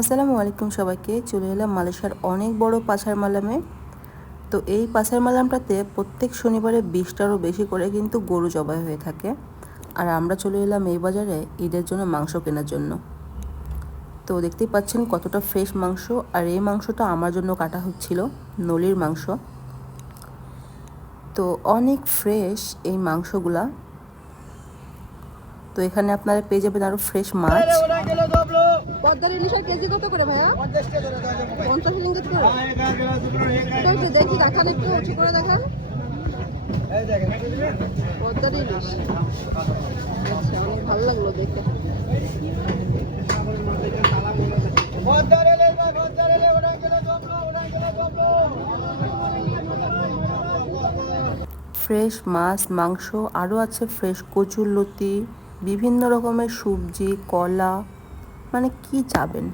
আসসালামু আলাইকুম সবাইকে। চলে এলাম মালয়েশিয়ার অনেক বড় পাছার মালামে। তো এই পাছার মালামটাতে প্রত্যেক শনিবারে 20টারও বেশি করে কিন্তু গরু জবাই হয়ে থাকে। আর আমরা চলে এলাম এই বাজারে ঈদের জন্য মাংস কেনার জন্য। তো দেখতেই পাচ্ছেন কতটা ফ্রেশ মাংস, আর এই মাংসটা আমার জন্য কাটা হচ্ছিল, নলির মাংস। তো অনেক ফ্রেশ এই মাংসগুলা। তো এখানে আপনারা পেয়ে যাবেন আরও ফ্রেশ মাছ। পদ্মার ইলিশের কেজি কত করে ভাইয়া? 50 রিঙ্গিত করে। তো একটু দেখি, দেখান, একটু উঁচু করে দেখান। পদ্মার ইলিশ, আচ্ছা, অনেক ভালো লাগলো দেখে। ফ্রেশ মাছ, মাংস, আরও আছে ফ্রেশ কচুরলতি, বিভিন্ন রকমের সবজি, কলা, মানে কি চাবেন